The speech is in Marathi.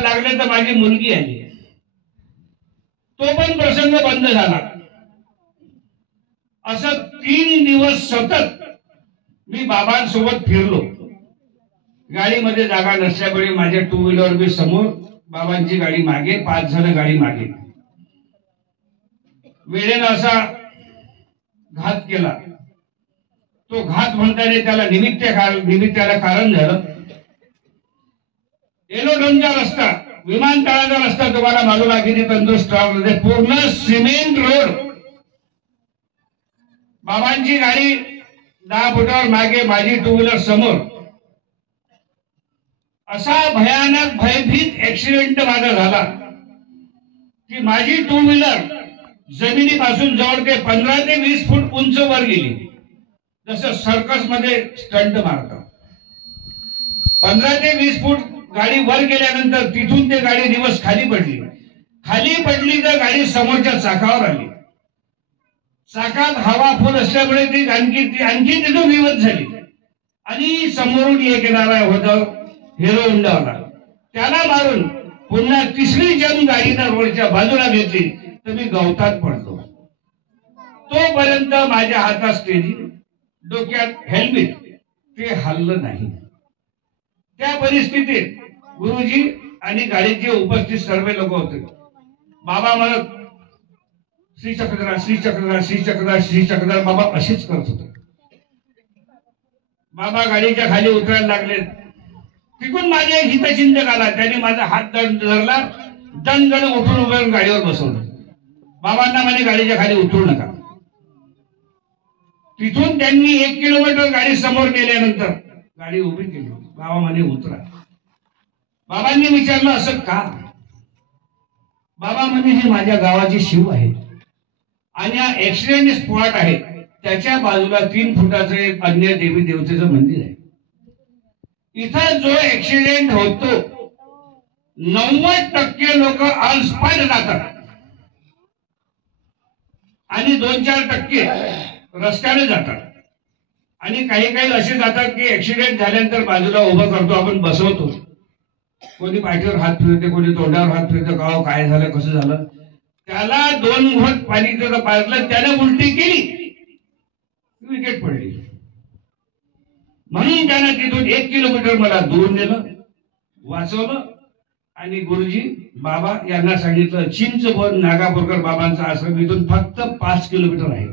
व्हायला लागले तर माझी मुलगी आली, तो पण प्रसंग बंद झाला. असं 3 दिवस सतत मी बाबांसोबत फिरलो. गाडीमध्ये जागा नसल्यामुळे माझ्या 2 व्हीलर मी समोर, बाबांची गाडी मागे, 5 जण गाडी मागे. वेळेनं असा घात केला. तो घात म्हणताना त्याला निमित्ताला कारण झालं. एलोडोनचा रस्ता, विमानतळाचा रस्ता तुम्हाला मालूम आहे की तंदुरुस्त पूर्ण सिमेंट रोड. बाबांची गाडी 10 फुटावर मागे, माझी 2 व्हीलर समोर. असा भयानक भयभीत ऍक्सिडेंट माझा झाला की माझी 2 व्हीलर जमिनीपासून जवळ ते 15 ते 20 फूट उंच वर गेली. जसं सर्कस मध्ये स्टंट मारतात. 15 ते 20 फूट गाडी वर गेल्यानंतर तिथून ते गाडी दिवस खाली पडली तर गाडी समोरच्या चाकावर आली. चाकात हवा फुल असल्यामुळे ती आणखी तिथून विवत झाली आणि समोरून एक येणारा होता हिरो होंडावाला, त्याला मारून पुन्हा तिसरी जण गाडीनं रोडच्या बाजूला घेतली तर मी गवतात पडतो. तोपर्यंत माझ्या हातात स्टेरिंग, डोक्यात हेल्मेट, ते हल्लं नाही. त्या परिस्थितीत गुरुजी आणि गाडीचे उपस्थित सर्व लोक होते. बाबा म्हणत श्री चक्रधर, श्री चक्रधर, श्री चक्रधर, श्री चक्रधर, बाबा असेच करत होते. बाबा गाडीच्या खाली उतरायला लागले. तिकून माझ्या एक हितचिंतक आला, त्याने माझा हात धरला, दणदण उठून उभं गाडीवर बसवलं. बाबांना म्हणे गाडीच्या खाली उतरू नका. तिथून त्यांनी 1 किलोमीटर गाडी समोर नेल्यानंतर गाडी उभी केली. बाबा म्हणे उतरा. बाबांनी विचारलं असं का? बाबा म्हणे हे माझ्या गावाची शिव आहे आणि हा ऍक्सिडेंट स्पॉट आहे, त्याच्या बाजूला 3 फुटाचं एक अन्य देवी देवतेचं मंदिर आहे. इथं जो ऍक्सिडेंट होतो 90% लोक ऑन स्पॉट जातात आणि 2-4% रस्त्याने जातात. आणि काही असे जातात की ऍक्सिडेंट झाल्यानंतर बाजूला उभं करतो आपण, बसवतो. कोणी पाठीवर हात फिरते, कोणी तोंडावर हात फिरते, गाव काय झालं, कसं झालं. त्याला 2 घोट पाणी जर पाजलं, त्याने उलटी केली, विकेट पडली. म्हणून त्यानं तिथून 1 किलोमीटर मला दूर नेलं, वाचवलं. आणि गुरुजी बाबा यांना सांगितलं चिंचबोध नागापूरकर बाबांचा आश्रम इथून फक्त 5 किलोमीटर आहे.